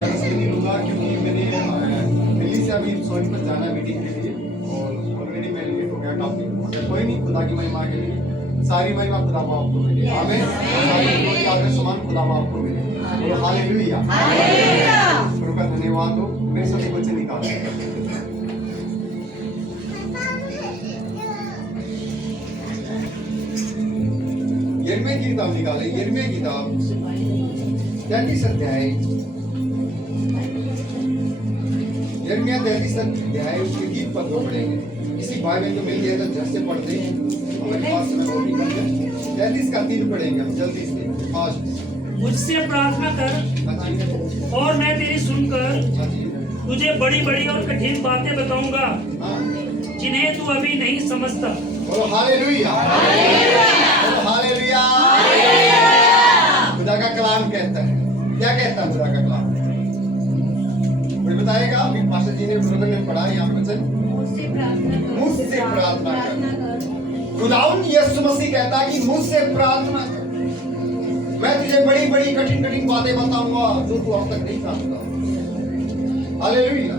लूँगा क्योंकि मैंने दिल्ली से अभी सोनीपत जाना है मीटिंग के लिए और ऑलरेडी मैं लेट हो गया काफ़ी, मगर कोई नहीं, खुदा की महिमा के लिए सारी महिमा खुदा बाप को मिले। आमीन। सारी glory, आदर सम्मान खुदा बाप को मिले। तो हालेलुया, प्रभु का धन्यवाद हो। मेरे सभी बच्चे निकाल यिर्मयाह की किताब निकाले, यिर्मयाह की किताब 33 अध्याय, यिर्मयाह 33 अध्याय उसके 3 पद को पढ़ेंगे। किसी भाई बहन को मिल गया तो झट से पढ़ते हैं, हमारे पास समय बहुत ही कम है। 33 का 3 पढ़ेंगे हम जल्दी से, फास्ट। मुझसे प्रार्थना कर और मैं तेरी सुनकर तुझे बड़ी बड़ी और कठिन बातें बताऊंगा जिन्हें तू अभी नहीं समझता। Hallelujah, hallelujah. खुदा का कलाम कहता है, क्या कहता है खुदा का कलाम? कोई बताएगा? अभी पास्टर जी ने ब्रदर ने पढ़ा यहाँ वचन, मुझसे प्रार्थना कर। खुदावंद यीशु मसीह कहता है कि मुझसे प्रार्थना कर, मैं तुझे बड़ी बड़ी कठिन कठिन बातें बताऊंगा जो तू अब तक नहीं जानता। हालेलुया।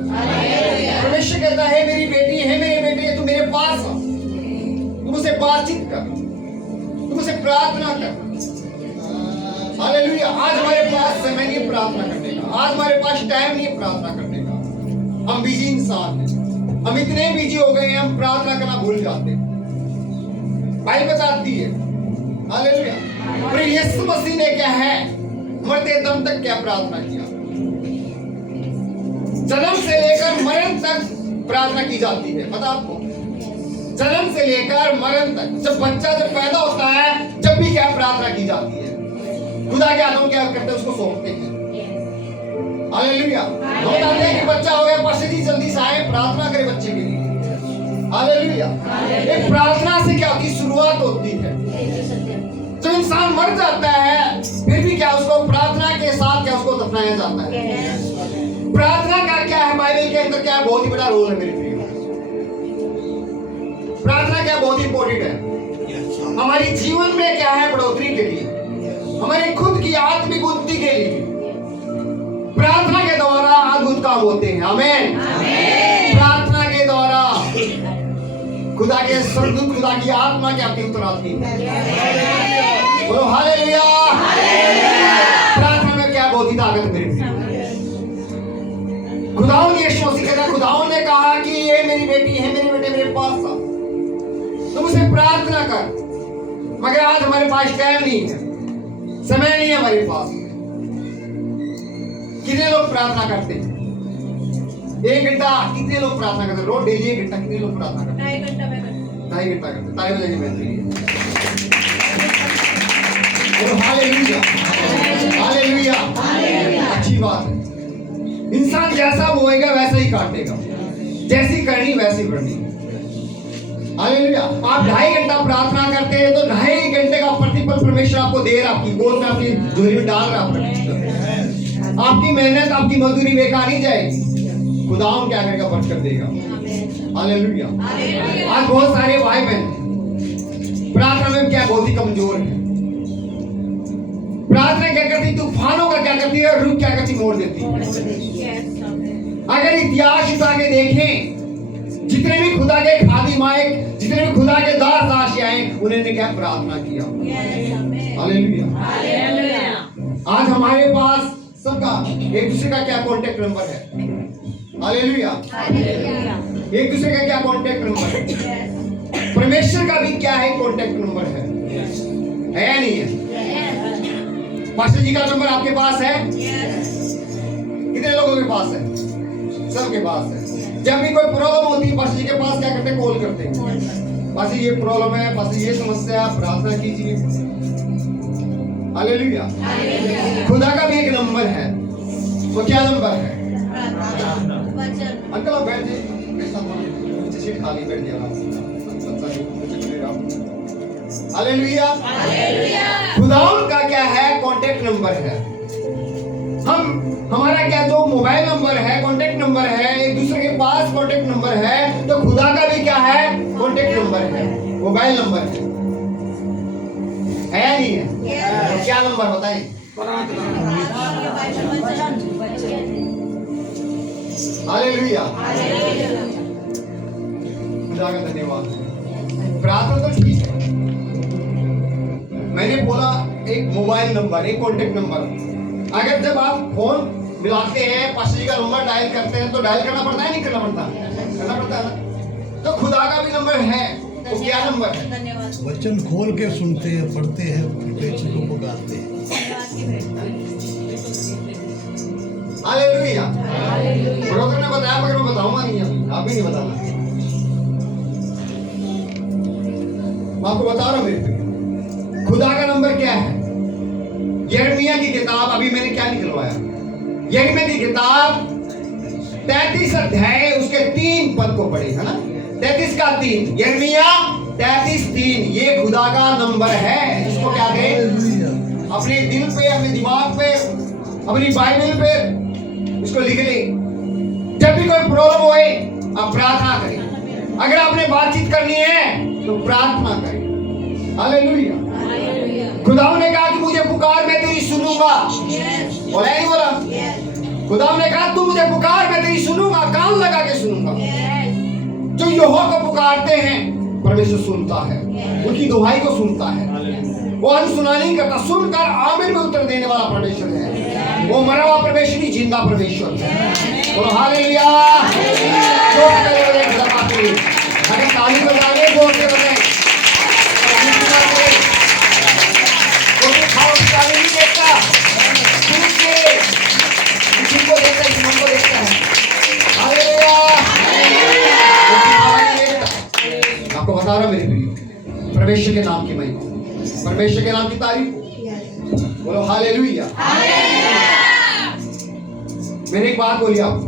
परमेश्वर कहता है मेरी बेटी है, मेरे बेटे, तू मेरे पास आ, तू मुझसे बातचीत कर, तू मुझसे प्रार्थना कर। हालेलुया। आज हमारे पास समय नहीं है प्रार्थना करने का, आज हमारे पास टाइम नहीं है प्रार्थना करने का। हम बिजी इंसान हैं, हम इतने बिजी हो गए हैं, हम प्रार्थना करना भूल जाते हैं। बाइबल बताती है, हालेलुया, और यीशु मसीह ने क्या है, मरते दम तक क्या प्रार्थना किया। जन्म से लेकर मरण तक प्रार्थना की जाती है, पता आपको? जन्म से लेकर मरण तक, जब बच्चा जब पैदा होता है, जब भी क्या प्रार्थना की जाती है। खुदा के हाथों क्या करते हैं, उसको सौंपते हैं। हालेलुया। हम बताते हैं कि बच्चा हो गया, पास्टर जी जल्दी से आए, प्रार्थना करें बच्चे के लिए। हालेलुया। एक प्रार्थना से क्या होती, शुरुआत होती है। जब इंसान मर जाता है, फिर भी क्या उसको प्रार्थना के साथ क्या उसको दफनाया जाता है। प्रार्थना का क्या है, बाइबल के अंदर क्या है, बहुत ही बड़ा रोल है मेरे प्रिय। प्रार्थना क्या बहुत ही इंपॉर्टेंट है हमारी जीवन में, क्या है, बढ़ोतरी के लिए, हमारे खुद की आत्मिक उन्नति के लिए। प्रार्थना के द्वारा अद्भुत काम होते हैं। आमीन। प्रार्थना के द्वारा खुदा के स्वर्गदूत, खुदा की आत्मा के आपकी उतर आती है। बोलो हालेलुया। प्रार्थना में क्या बहुत ही ताकत है मेरे। खुदावंद यीशु मसीह कहता है, खुदावंद ने कहा कि ये मेरी बेटी है, मेरे बेटे मेरे पास आ, तुम उसे प्रार्थना कर। मगर आज हमारे पास टाइम नहीं है, समय नहीं है हमारे पास। कितने लोग प्रार्थना करते हैं? 1 घंटा कितने लोग प्रार्थना करते हैं? रोज डेली 1 घंटा कितने लोग प्रार्थना करते हैं? 2.5 घंटा करते हैं। ताली बजाइए बेहतरीन। Hallelujah, hallelujah. अच्छी बात है। इंसान जैसा बोएगा वैसा ही काटेगा, जैसी करनी वैसी बढ़नी। हालेलुया। आप 2.5 घंटा प्रार्थना करते हैं तो 2.5 घंटे का प्रतिफल परमेश्वर आपको दे रहा, आपकी गोद में, आपकी झोली में डाल रहा परमेश्वर। आपकी मेहनत, आपकी मजदूरी बेकार नहीं जाएगी। खुदावन क्या करेगा, बरकत देगा। हालेलुया। आज बहुत सारे भाई बहन प्रार्थना में क्या बहुत ही कमजोर है। प्रार्थना क्या करती, तूफानों का क्या करती है, रुख क्या करती, मोड़ देती है। अगर इतिहास उठा के देखें, जितने भी खुदा के खादिम आए, जितने भी खुदा के दास दासी आए, उन्होंने क्या प्रार्थना किया। हालेलुया। आज हमारे पास सबका एक दूसरे का क्या कॉन्टेक्ट नंबर है। हालेलुया। एक दूसरे का क्या कॉन्टेक्ट नंबर है। परमेश्वर का भी क्या है, कॉन्टेक्ट नंबर है या नहीं है? पास्टर जी का नंबर आपके पास है? कितने लोगों के पास है? सबके पास है। जब भी कोई प्रॉब्लम होती है, पास्टर जी के पास क्या करते हैं, कॉल करते हैं। पास्टर ये प्रॉब्लम है, पास्टर ये समस्या, प्रार्थना कीजिए। हालेलुया। खुदा का भी एक नंबर है, वो क्या नंबर है? अंकल आप बैठ जाइए, नीचे सीट खाली, बैठ जाइए। हालेलुया। खुदावंद का क्या है, कांटेक्ट नंबर है। हमारा क्या जो मोबाइल नंबर है, कांटेक्ट नंबर है, एक दूसरे के पास कांटेक्ट नंबर है, तो खुदा का भी क्या है, कांटेक्ट नंबर है, मोबाइल नंबर है या नहीं है? क्या नंबर बताइए? हालेलुया। खुदा का धन्यवाद। प्रार्थना तो ठीक है, मैंने बोला एक मोबाइल नंबर, एक कॉन्टेक्ट नंबर, अगर जब आप फोन मिलाते हैं, पास्टर जी का नंबर डायल करते हैं तो डायल करना पड़ता है, नहीं करना पड़ता? करना पड़ता है ना। तो खुदा का भी नंबर है, वो क्या नंबर है? वचन खोल के सुनते हैं, पढ़ते हैं, बेचू को पुकारते हैं। हालेलुया। ब्रदर ने बताया मगर मैं बताऊंगा नहीं, आप भी नहीं बताना। मैं आपको बता रहा हूं मेरे प्रिय, खुदा का नंबर क्या है? यिर्मयाह की किताब, अभी मैंने क्या निकलवाया, यिर्मयाह की किताब 33 अध्याय उसके 3 पद को पढ़े, है ना? 33 का 3, यिर्मयाह 33:3, ये खुदा का नंबर है। इसको क्या कहें? अपने दिल पे, अपने दिमाग पे, अपनी बाइबल पे इसको लिख ले। जब भी कोई प्रॉब्लम होए आप प्रार्थना करें। अगर आपने बातचीत करनी है तो प्रार्थना करें। हालेलुया। खुदावंद ने कहा कि मुझे पुकार, मैं तेरी सुनूंगा। बोला नहीं बोला? खुदावंद ने कहा तू मुझे पुकार, मैं तेरी सुनूंगा, कान लगा के सुनूंगा। जो यहोवा को पुकारते हैं परमेश्वर सुनता है, उनकी दुहाई को सुनता है। वो अनसुना नहीं करता, सुनकर आमीन में उत्तर देने वाला परमेश्वर है। वो मरा हुआ परमेश्वर नहीं, जिंदा परमेश्वर है। बोलो हालेलुया। अगर ताली बजाने जोर से बजाएं, ताली नहीं देखता, को देखता है, मन को देखता है। हालेलुया। आपको बता रहा मेरे प्रिय, परमेश्वर के नाम की महिमा, परमेश्वर के नाम की तारीफ। बोलो हालेलुया। मैंने एक बात बोली आपको,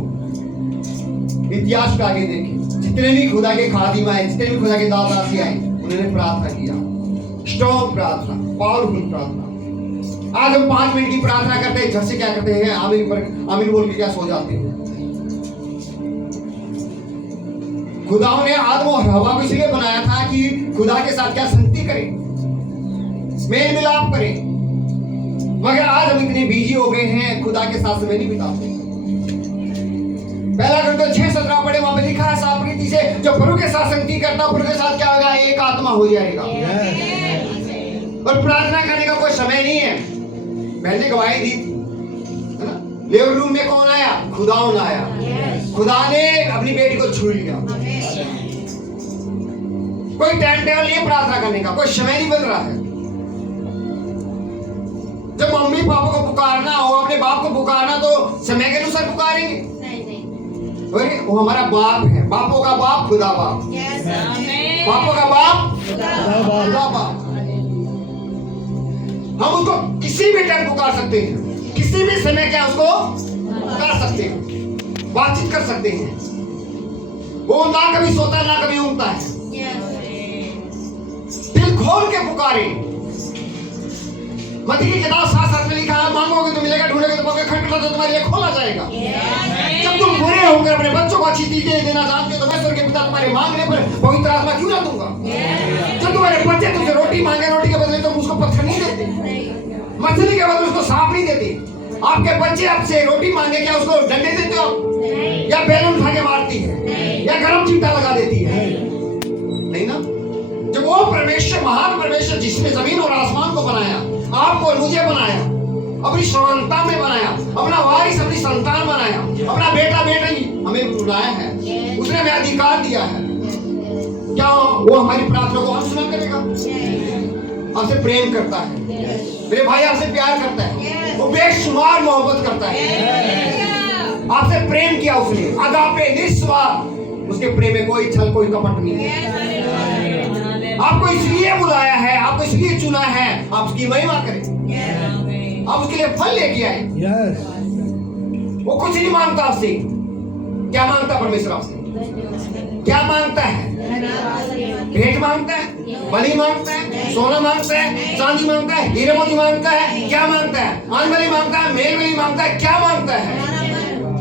इतिहास पे आगे देखें, जितने भी खुदा के खादिम आए, जितने भी खुदा के दास-दासी आए, उन्होंने प्रार्थना किया, स्ट्रॉन्ग प्रार्थना, पावरफुल प्रार्थना। आज हम 5 मिनट की प्रार्थना करते हैं, घर से क्या करते हैं? आमीन बोल के क्या सो जाते हैं। खुदा ने आदम और हवा को इसलिए बनाया था कि खुदा के साथ क्या संगति करें, मेल मिलाप करें। मगर आज हम इतने बिजी हो गए हैं, खुदा के साथ समय नहीं बिताते। पहला Corinthians 6:17 पढ़े, वहां पे लिखा है साफ रीति से, जो प्रभु के साथ संगति करता, प्रभु के साथ क्या होगा? एक आत्मा हो जाएगा। और प्रार्थना करने का कोई समय नहीं है। मैंने गवाही दी थी, है ना? लिविंग रूम में कौन आया? खुदावन आया। खुदा ने अपनी बेटी को छू लिया। कोई टाइम टेबल नहीं है प्रार्थना करने का, कोई समय नहीं बन रहा है। जब मम्मी पापा को पुकारना हो, अपने बाप को पुकारना, तो समय के अनुसार पुकारेंगे। वो हमारा बाप है, बापों का बाप खुदा बाप, बापों का बाप खुदा बाप। हम उसको किसी भी टाइम पुकार सकते हैं, किसी भी समय क्या उसको पुकार सकते हैं, बातचीत कर सकते हैं। वो ना कभी सोता ना कभी ऊँगता है। दिल खोल के पुकारे। मत्ती की किताब 7:7 में लिखा है, मांगोगे तो मिलेगा, ढूंढोगे तो पाओगे, खटखटाओगे तो तुम्हारे लिए खोला जाएगा। जब तुम बुरे होकर अपने बच्चों को अच्छी चीजें देना जानते हो, तो मैं स्वर्ग के पिता तुम्हारे मांगने पर पवित्र आत्मा क्यों ना दूंगा। जब तुम्हारे बच्चे तुमसे रोटी मांगे, रोटी के बदले तुम उसको पत्थर नहीं देते, मछली के बदले उसको सांप नहीं देते। आपके बच्चे आपसे रोटी मांगे, क्या उसको डंडे देते हो, या बैलून उठा के मारती है, या गरम चिमटा लगा देती है? नहीं ना। जब वो परमेश्वर, महान परमेश्वर जिसने जमीन और आसमान को बनाया, आपको और मुझे बनाया, अपनी समानता में बनाया, अपना वारिस, अपनी संतान बनाया, अपना बेटा बेटी हमें बुलाया है, उसने हमें अधिकार दिया है। क्या वो हमारी प्रार्थना को अनसुना करेगा? आपसे प्रेम करता है मेरे भाई, आपसे प्यार करता है, वो बेशुमार मोहब्बत करता है। आपसे प्रेम किया उसने, अगापे, निस्वार्थ। उसके प्रेम में कोई छल, कोई कपट नहीं है। आपको इसलिए बुलाया है, आपको इसलिए चुना है, आप उसकी महिमा करें, आप उसके लिए फल लेके आए। वो कुछ नहीं मांगता आपसे। क्या मांगता परमेश्वर आपसे? क्या मांगता है? भेंट मांगता है, बलि मांगता है, सोना मांगता है, चांदी मांगता है, हीरे मोती मांगता है? क्या मांगता है? आन बलि मांगता है, मेल बलि मांगता है? क्या मांगता है?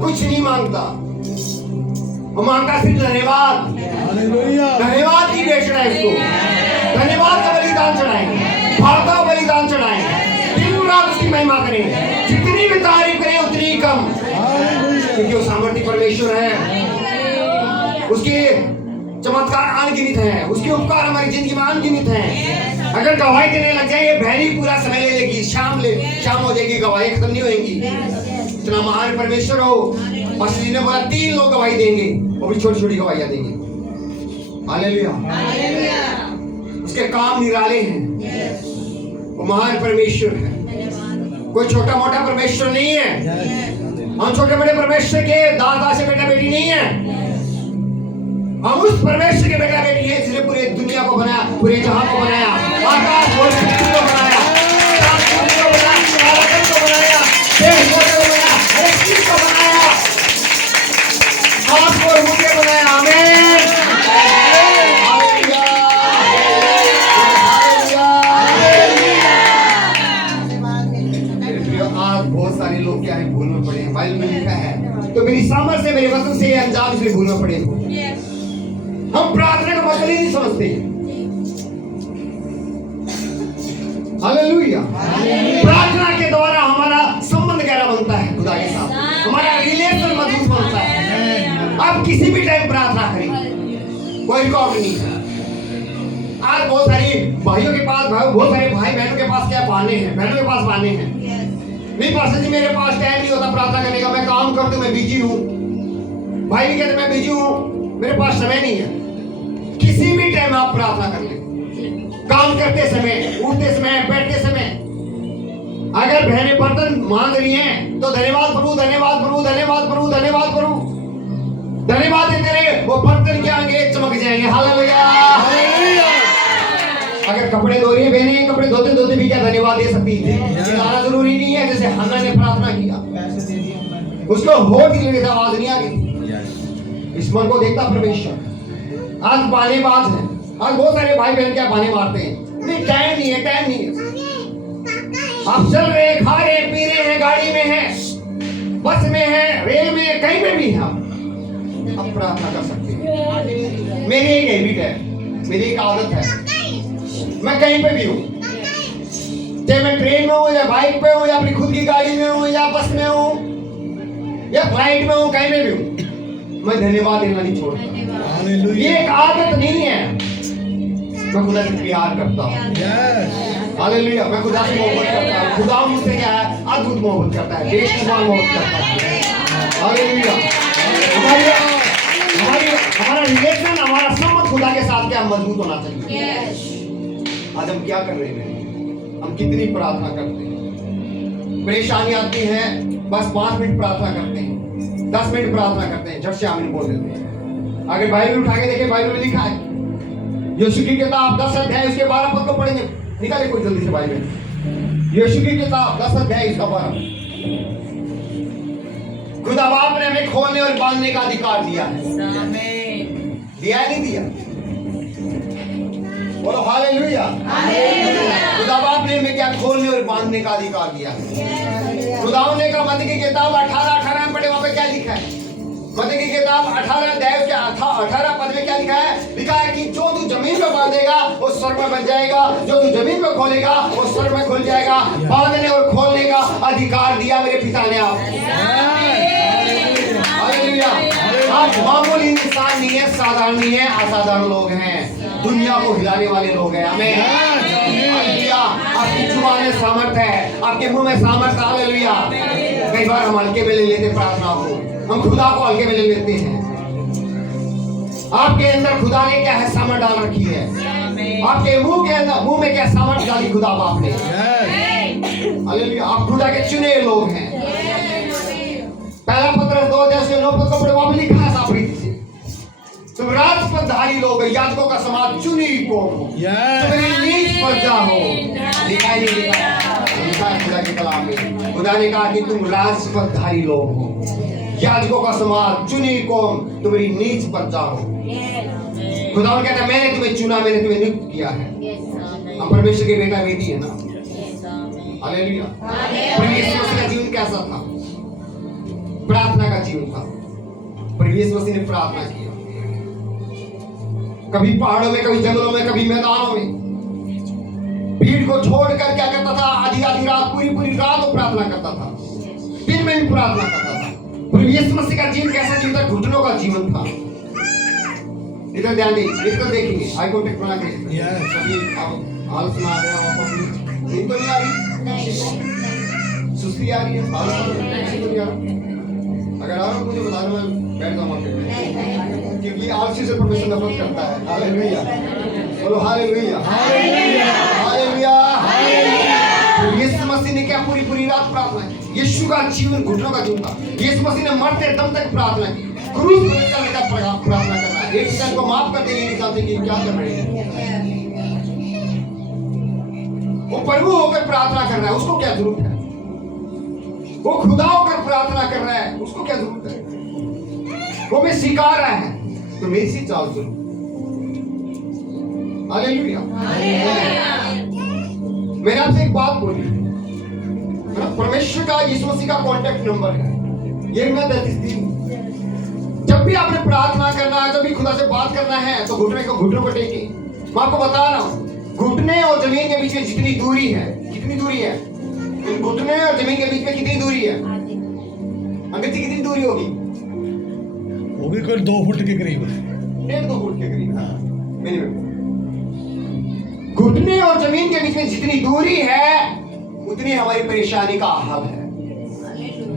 कुछ नहीं मांगता। वो मांगता है सिर्फ धन्यवाद। धन्यवाद की भेंट चढ़ाए उसको, धन्यवाद का बलिदान चढ़ाएं, भावता बलिदान चढ़ाएं, दिन रात उसकी महिमा करें। जितनी भी तारीफ करें उतनी कम। क्योंकि वो सामर्थ्य परमेश्वर है, उसके चमत्कार अनगिनत हैं, उसके उपकार हमारी जिंदगी में अनगिनत हैं। अगर गवाही देने लग जाए ये बहनी पूरा समय ले लेगी, शाम हो जाएगी, गवाही खत्म नहीं होगी। इतना महान परमेश्वर हो। मसीह ने बोला 3 लोग गवाही देंगे, वो भी छोटी छोटी गवाहियां देंगे। हालेलुया। उसके काम निराले हैं, वो महान परमेश्वर है, कोई छोटा मोटा परमेश्वर नहीं है। हम छोटे बड़े परमेश्वर के दादा से बेटा बेटी नहीं है, हम उस परमेश्वर के बेटा बेटी है जिसने पूरी दुनिया को बनाया, पूरे जहां को बनाया, आकाश और पृथ्वी को बनाया, को बनाया, देश को बनाया, हर एक चीज को बनाया, आंख और मुंह को बनाया। आमीन। बहुत सारे लोग क्या है, भूल में पड़े हैं। बाइबल में लिखा है, तो मेरी सामर्थ्य से, मेरे वचन से ये अंजाम इसलिए भूल में पड़े हैं। हम प्रार्थना का मतलब ही नहीं समझते। हालेलुया। प्रार्थना के द्वारा हमारा संबंध गहरा बनता है खुदा के साथ, हमारा रिलेशन मजबूत बनता है। आप किसी भी टाइम प्रार्थना करें, कोई रिकॉर्ड नहीं है। आज बहुत सारी भाइयों के पास, बहुत सारे भाई बहनों के पास क्या बहाने हैं, बहनों के पास बहाने हैं। नहीं पास्टर जी मेरे पास टाइम नहीं होता प्रार्थना करने का, मैं काम करती हूँ, मैं बिजी हूँ। भाई भी कहते मैं बिजी हूँ, मेरे पास समय नहीं है। किसी भी टाइम आप प्रार्थना कर ले, काम करते समय, उठते समय, बैठते समय। अगर बहनें बर्तन मांग रही हैं तो धन्यवाद प्रभु, धन्यवाद प्रभु, धन्यवाद प्रभु, धन्यवाद प्रभु, धन्यवाद देते रहे, वो बर्तन के आगे चमक जाएंगे। हालेलुया। अगर कपड़े धो रही है बहनें, कपड़े धोते धोते भी क्या धन्यवाद दे सकती है, चिल्लाना जरूरी नहीं है। जैसे हन्ना ने प्रार्थना किया, उसको होठ की आवाज नहीं आ रही, इस मन को देखता परमेश्वर। आज बहानेबाज है, आज बहुत सारे भाई बहन क्या बहाने मारते हैं, नहीं टाइम नहीं है, टाइम नहीं है। आप चल रहे, खा रहे, पी रहे हैं, गाड़ी में है, बस में है, रेल में, कहीं में भी है, आप प्रार्थना कर सकते हैं। मेरी एक हैबिट है, मेरी एक आदत है, मैं कहीं पे भी हूँ, चाहे मैं ट्रेन में हूँ या बाइक पे हूँ या अपनी खुद की गाड़ी में हूँ या बस में हूँ या फ्लाइट में हूँ, कहीं में भी हूँ, मैं धन्यवाद देना नहीं छोड़ता। ये एक आदत नहीं है, मैं खुदा से प्यार करता हूँ। हालेलुया। मैं खुदा से मोहब्बत करता हूँ। खुदा मुझसे क्या है, अद्भुत मोहब्बत करता है, बेशुमार मोहब्बत करता है। हालेलुया। हमारा रिलेशन, हमारा संबंध खुदा के साथ क्या मजबूत होना चाहिए। आज हम क्या कर रहे हैं, हम कितनी प्रार्थना करते हैं। परेशानी आती है, बस 5 मिनट प्रार्थना करते हैं, 10 मिनट प्रार्थना करते हैं, झट से आमीन बोल देते हैं। अगर बाइबल उठा के देखें, बाइबल में लिखा है, यीशु की किताब 10 अध्याय उसके 12 पद को पढ़ेंगे। निकाले कोई जल्दी से बाइबल, यीशु की किताब 10 अध्याय इसका 12। खुदा बाप ने हमें खोलने और बांधने का अधिकार दिया है, दिया है नहीं दिया? बोलो हालेलुया। खुदा बाप ने हमें क्या खोलने और बांधने का अधिकार दिया है। खुदा ने कहा, मत्ती की किताब 18 में पढ़े, वहां पे क्या लिखा है? मत्ती की किताब 18 अध्याय के 18 पद में क्या लिखा है? लिखा है कि जो तू जमीन में बांधेगा वो स्वर्ग में बन जाएगा, जो तू जमीन में खोलेगा वो स्वर्ग में खुल जाएगा। बांधने और खोलने का अधिकार दिया मेरे पिता ने आपको। हालेलुया। आप मामूली इंसान नहीं है, साधारण नहीं है, असाधारण लोग हैं, दुनिया को हिलाने वाले लोग हैं। हमें हालेलुया। आपकी जुबान में सामर्थ है, आपके मुंह में सामर्थ। हालेलुया। कई बार हम हल्के में ले लेते प्रार्थना को, हम खुदा को हल्के में ले लेते हैं। आपके अंदर खुदा ने क्या है, सामर्थ डाल रखी है। आपके मुंह के अंदर, मुंह में क्या सामर्थ डाली खुदा बाप ने। हालेलुया। आप खुदा के चुने लोग हैं। पहला पत्र 2 अध्याय से 9 पद को पढ़ो, वहां लिखा है साफ रीति से, तुम राजपदधारी लोग, याजकों का समाज, चुनी कौम हो, तुम्हारी नीच प्रजा हो। लिखा नहीं लिखा है खुदा के कलाम में। खुदा ने कहा कि तुम राजपदधारी लोग हो, याजकों का समाज, चुनी कौम, तुम्हारी नीच प्रजा हो। खुदा कहता है मैंने तुम्हें चुना, मैंने तुम्हें नियुक्त किया है। हम परमेश्वर के बेटा बेटी है ना। हालेलुया। परमेश्वर मसीह का जीवन कैसा था? प्रार्थना का जीवन था। परमेश्वर मसीह ने प्रार्थना किया, कभी पहाड़ों में, कभी जंगलों में, कभी मैदानों में। भीड़ को छोड़कर क्या करता था, आधी आधी रात, पूरी पूरी रात वो प्रार्थना करता था, दिन में भी प्रार्थना करता था। प्रभु यीशु मसीह का जीवन कैसा जीवन था? घुटनों का जीवन था। इधर ध्यान देंगे, इधर देखेंगे, आई कांटेक्ट बना के सभी हाल सुना रहे हो आप अपनी, नींद तो नहीं आ रही, सुस्ती आ रही है, हाल तो नहीं आ रहा। अगर आ रहा हो मुझे बता दो, मैं बैठ जाऊंगा क्योंकि आलसी से परमेश्वर नफरत करता है। हालेलुया, बोलो हालेलुया, हालेलुया। यीशु मसीह ने क्या पूरी पूरी रात प्रार्थना की? यीशु का जीवन घुटनों का जीवन था। यीशु मसीह ने मरते दम तक प्रार्थना की, क्रूस पर चढ़कर प्रार्थना कर रहा है। एक इंसान को माफ कर देंगे, नहीं जानते कि क्या कर रहे हैं। वो प्रभु होकर प्रार्थना कर रहा है, उसको क्या जरूरत है? वो खुदा होकर प्रार्थना कर रहा है, उसको क्या जरूरत है? वो मैं सिखा रहा है तो मेरी सी चाल सुनो। हालेलुया। मैंने आपसे एक बात बोली, परमेश्वर का यीशु मसीह का कांटेक्ट नंबर है ये मैं 33 जब भी आपने प्रार्थना करना है, जब भी खुदा से बात करना है तो घुटनों को टेके। मैं आपको बता रहा हूं, घुटने और जमीन के बीच में जितनी दूरी है, कितनी दूरी है? घुटने और जमीन के बीच में कितनी दूरी है? अंग्रेजी कितनी दूरी होगी? वो भी कोई 2 फुट के करीब है, 1.5-2 फुट के करीब। घुटने और जमीन के बीच में जितनी दूरी है उतनी हमारी परेशानी का हल है।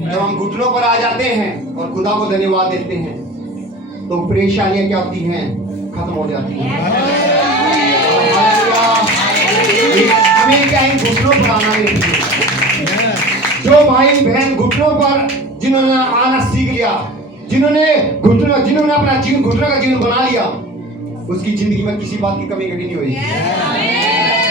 जब हम घुटनों पर आ जाते हैं और खुदा को धन्यवाद देते हैं तो परेशानियां क्या होती हैं? खत्म हो जाती हैं। हमें क्या है? घुटनों पर आना नहीं चाहिए। जो भाई बहन घुटनों पर जिन्होंने आना सीख लिया, जिन्होंने अपना जीवन घुटनों का जीवन बना लिया, उसकी जिंदगी में किसी बात की कमी घटी नहीं हुई।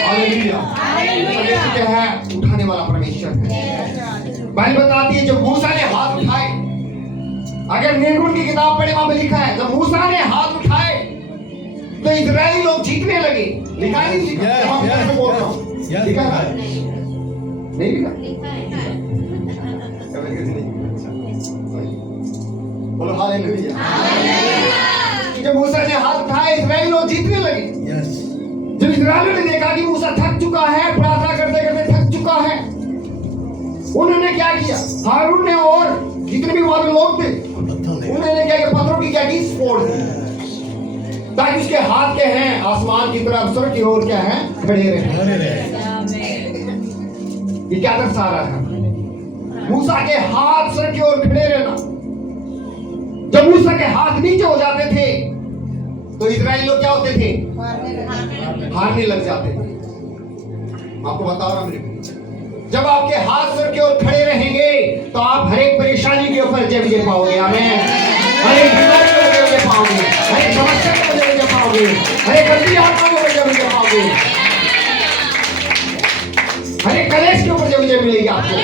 हालेलुया। परमेश्वर क्या है? उठाने वाला परमेश्वर है। बाइबल बताती है जब मूसा ने हाथ उठाए, अगर निर्गुण की किताब पढ़े वहां पे लिखा है जब मूसा ने हाथ उठाए तो इजरायली लोग जीतने लगे। लिखा है नहीं लिखा? हम कैसे बोल रहा हूं, लिखा है नहीं लिखा? बोलो हालेलुया। जब मूसा ने हाथ उठाए इजरायली लोग जीतने लगे। जब इजरायलियों ने देखा कि मूसा थक चुका है, प्रार्थना करते करते थक चुका है, उन्होंने क्या किया? हारून ने और जितने भी वहां पे लोग थे उन्होंने क्या किया? पत्थरों की क्या की? फोड़ दी ताकि उसके हाथ के हैं आसमान की तरफ स्वर्ग की ओर क्या है? खड़े रहे। ये क्या दर्शा रहा है? मूसा के हाथ स्वर्ग की ओर खड़े रहना। जब मूसा के हाथ नीचे हो जाते थे तो इजरायली लोग क्या होते थे? हारने लग जाते थे। आपको बता रहा हूं, जब आपके हाथ स्वर्ग की ओर खड़े रहेंगे तो आप हर एक परेशानी के ऊपर जय विजय पाओगे। आमीन। हर एक बीमारी के ऊपर जय पाओगे, हर एक समस्या के ऊपर जय विजय पाओगे, हर एक गंदी आत्मा के ऊपर जय विजय पाओगे, हर एक कलेश के ऊपर जय विजय मिलेगी आपको।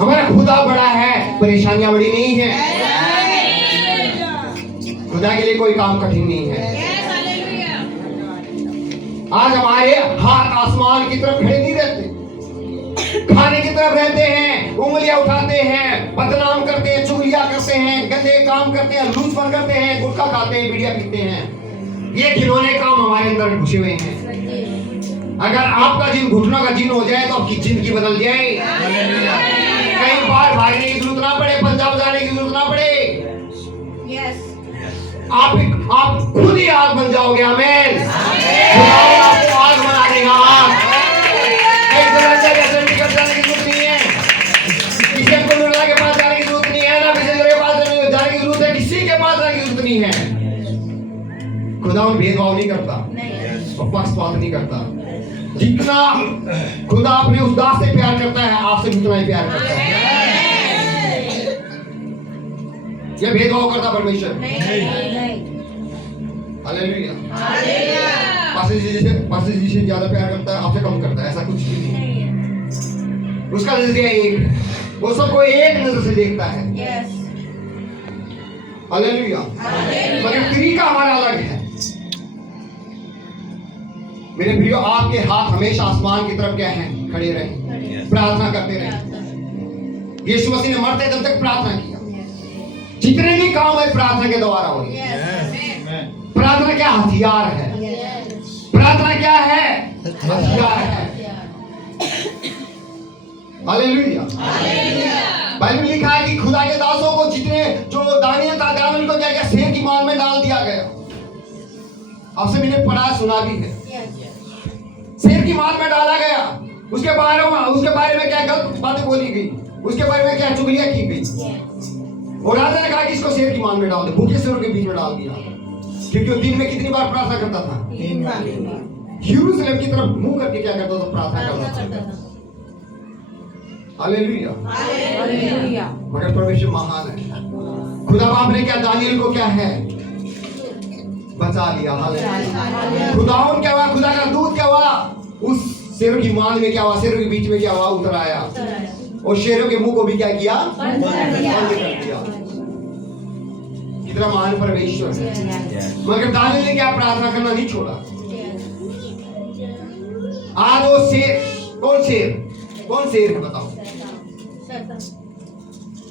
हमारा खुदा बड़ा है, परेशानियां बड़ी नहीं है। खुदा के लिए कोई काम कठिन नहीं है। आज हमारे हाथ आसमान की तरफ खड़े नहीं रहते, खाने की तरफ रहते हैं, उंगलियां उठाते हैं, बदनाम करते हैं, चुगलियां करते हैं, गंदे काम करते हैं, लूचपन करते हैं, गुटखा खाते हैं, बीड़ियां पीते हैं। ये घिनौने काम हमारे अंदर घुसे हुए हैं। अगर आपका जीवन घुटनों का जीवन हो जाए तो आपकी जिंदगी बदल जाए। कहीं बार भागने की जरूरत ना पड़े, पंजाब जाने की जरूरत ना पड़े। आप खुद ही आग बन जाओगे। आमीन। खुदा आपको आग बना देगा। एक दरवाजा जैसे निकल जाने की जरूरत नहीं है, किसी को निर्णय के पास जाने की जरूरत नहीं है, ना किसी के पास जाने की जरूरत है, किसी के पास जाने की जरूरत नहीं है। खुदा भेदभाव नहीं करता, पक्षपात नहीं करता। जितना खुदा अपने उस दास से प्यार करता है आपसे उतना ही प्यार करता है। यह भेदभाव करता परमेश्वर। हालेलुया। पास जिसे ज्यादा प्यार करता है आपसे कम करता है, ऐसा कुछ भी नहीं। उसका नजरिया एक, वो सबको एक नजर से देखता है। हालेलुया। मगर तरीका हमारा अलग है। मेरे प्रियो, आपके हाथ हमेशा आसमान की तरफ क्या है? खड़े रहे, प्रार्थना करते रहे। यीशु मसीह ने मरते दम तक प्रार्थना किया। जितने भी काम है प्रार्थना के द्वारा हो। प्रार्थना क्या हथियार है? प्रार्थना क्या है? हथियार है। हालेलुया। बाइबल में लिखा है कि खुदा के दासों को जितने जो दानियल था, दानियल को क्या किया, शेर की मार में डाल दिया गया। आपसे मैंने पढ़ा सुना भी है, शेर की मार में डाला गया। उसके बारे में क्या गलत बातें बोली गई, उसके बारे में क्या चुगलियां की गई। और राजा ने कहा कि इसको शेर की मार में डाल दे, भूखे शेरों के बीच में डाल दिया। क्योंकि वो दिन में कितनी बार प्रार्थना करता था? यरूशलेम की तरफ मुंह करके क्या करता था? प्रार्थना करता था। Hallelujah, hallelujah. मगर परमेश्वर महान है। खुदा बाप ने क्या दानियल को क्या है बचा लिया। हालेलुया। खुदावन क्या हुआ, खुदा का दूत क्या हुआ, उस शेरों की मान में क्या हुआ, शेरों के बीच में क्या हुआ, उतर आया और शेरों के मुंह को भी क्या किया, बंद कर दिया। कितना महान परमेश्वर है। मगर दानियल ने क्या प्रार्थना करना नहीं छोड़ा। आज वो शेर, कौन शेर है बताओ?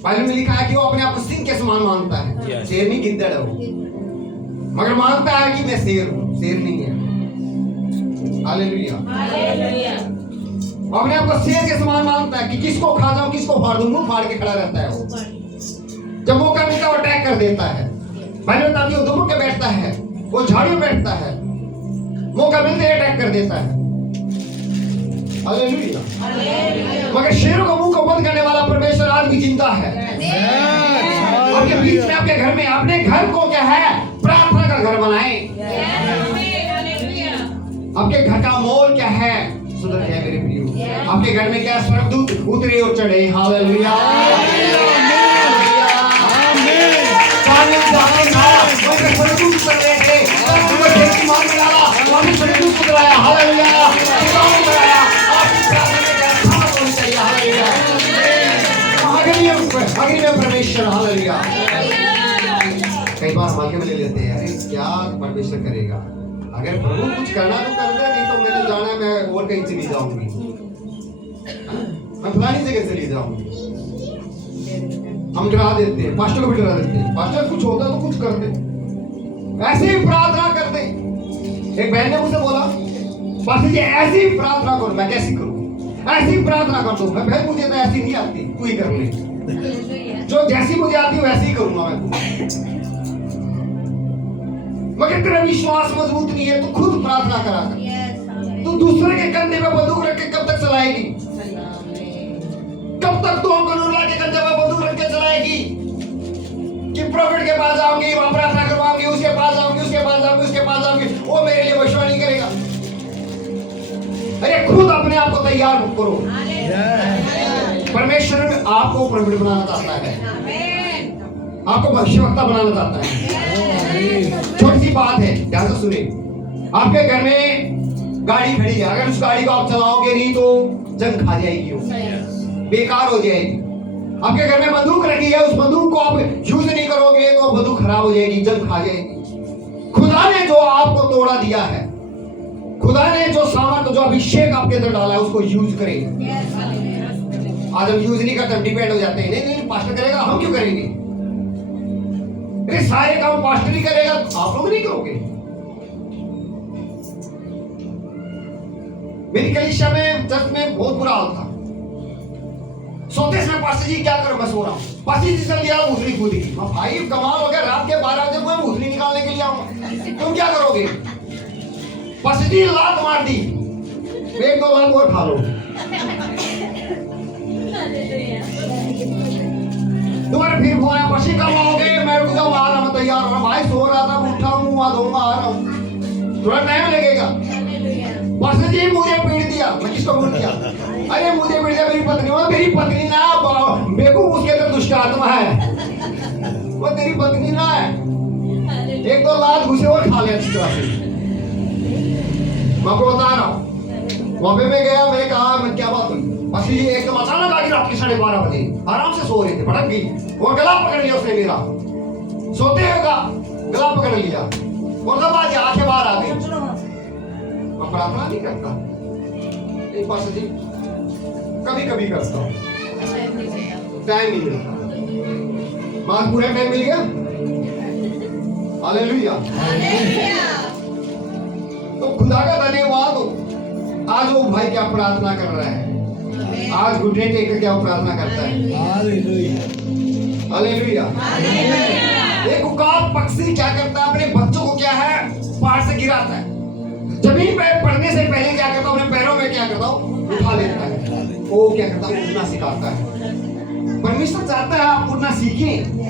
बाइबल में लिखा है कि वो अपने आप को सिंह के समान मानता है। शेर नहीं, गिद्दड़ है वो, मगर मानता है कि मैं शेर हूं, शेर नहीं है। Hallelujah, hallelujah. अपने आप को शेर के समान मानता है कि किसको खा जाऊं, किसको फाड़ दूं, मुंह फाड़ के खड़ा रहता है वो। जब मौका मिलता है वो अटैक कर देता है। बाइबल बताती है वो दुबक के बैठता है, वो झाड़ियों में बैठता है, मौका मिलते ही अटैक कर देता है। Hallelujah, hallelujah. मगर शेरों का मुंह को बंद करने वाला परमेश्वर आज भी जिंदा है। आपके बीच में, आपके घर में, अपने घर को क्या है, प्रार्थना का घर बनाएं। आपके घर का मोल क्या है, सुधर जाए मेरे प्रियो। आपके घर में क्या, स्वर्गदूत उतरे और चढ़े। हालेलुया, स्वर्गदूत उतर रहे थे, स्वर्गदूत उतराया। हालेलुया, अग्नि में परमेश्वर। हालेलुया। कई बार हम आगे में ले लेते हैं, अरे क्या परमेश्वर करेगा, अगर प्रभु कुछ करना तो कर दे, नहीं तो मैंने जाना है, मैं और कहीं चली जाऊंगी, मैं फलानी जगह चली जाऊंगी। हम डरा देते हैं, पास्टर को भी डरा देते हैं, पास्टर कुछ होता तो कुछ कर दे, ऐसे ही प्रार्थना कर दे। एक बहन ने मुझसे बोला, पास्टर जी ऐसी ही प्रार्थना करो। मैं कैसी करूं? ऐसी प्रार्थना कर दो। मैं बहन मुझे तो ऐसी नहीं आती, तू ही कर ले। जो जैसी मुझे आती है वैसी ही करूंगा मैं। मगर तेरा विश्वास मजबूत नहीं है तो खुद प्रार्थना करा कर। तू दूसरे के कंधे पे बंदूक रख के कब तक चलाएगी? कब तक तू कानून के कंधे पे बंदूक रख के चलाएगी? कि प्रॉफिट के पास जाऊंगी, वहां प्रार्थना करवाऊंगी, उसके पास जाऊंगी, उसके पास जाऊंगी, उसके पास जाऊंगी, वो मेरे लिए भविष्यवाणी नहीं करेगा। अरे खुद अपने आप को तैयार करो। परमेश्वर आपको प्रॉफिट बनाना चाहता है, आपको भविष्यवक्ता बनाना चाहता है। छोटी सी बात है, ध्यान से सुनिए। आपके घर में गाड़ी खड़ी है, अगर उस गाड़ी को आप चलाओगे नहीं तो जंग खा जाएगी, वो बेकार हो जाएगी। आपके घर में बंदूक रखी है, उस बंदूक को आप यूज नहीं करोगे तो बंदूक खराब हो जाएगी, जंग खा जाएगी। खुदा ने जो आपको तोड़ा दिया है, खुदा ने जो सामर्थ्य, जो अभिषेक आपके अंदर डाला है, उसको यूज करें। आज हम यूज नहीं करते, हम डिपेंड हो जाते हैं। नहीं पास्टर करेगा, हम क्यों करेंगे? अरे सारे काम पास्टर ही करेगा, आप लोग नहीं करोगे। मेरी कलीसिया में, चर्च में बहुत बुरा हाल था। सोते समय पास्टर जी क्या करो, मैं सो रहा हूँ, पास्टर जी चल गया भूतनी कूद गई। भाई कमाल हो गया, रात के 12 बजे मैं भूतनी निकालने के लिए आऊंगा, तुम क्या करोगे? पास्टर जी लात मार दी, एक दो लात और खा लो। तुम्हारे फिर फोन है, पसी कब आओगे? मैं रुक जाऊँ, आ रहा हूँ, तैयार हो रहा। भाई सो रहा था, उठा हूँ, मुँह धोऊंगा, आ रहा हूँ, थोड़ा टाइम लगेगा। पास्टर जी मुझे पीट दिया। मैं किसको बोल दिया? अरे मुझे पीट दिया मेरी पत्नी। वो मेरी पत्नी ना बेवकूफ, उसके अंदर दुष्ट आत्मा है, वो तेरी पत्नी ना है। एक दो लात घुसे और खा ले अच्छी तरह से। मैं आपको बता रहा हूँ, वहां पे मैं गया, मैंने कहा मैं क्या बात हुई? पास्टर जी एकदम अचानक आ गई, रात के 12:30 बजे आराम से सो रहे थे, भटक गई और गला पकड़ लिया उसने मेरा, सोते हुए का गला पकड़ लिया और तब आज आंखें बाहर आ गई। मैं प्रार्थना नहीं करता, नहीं पास्टर जी, कभी कभी करता हूँ, टाइम नहीं मिलता। बात पूरा टाइम मिल गया। हालेलुया। तो खुदा का धन्यवाद हो। आज वो भाई क्या प्रार्थना कर रहा है, आज घुटने टेक के क्या वो प्रार्थना करता है? हालेलुया। हालेलुया। एक उकाब पक्षी क्या करता है? अपने बच्चों को क्या है? पहाड़ से गिराता है। जमीन पे पड़ने से पहले क्या करता है? अपने पैरों में क्या करता है? उठा लेता है। वो क्या करता है? उड़ना सिखाता है। परमेश्वर चाहता है आप उड़ना सीखें।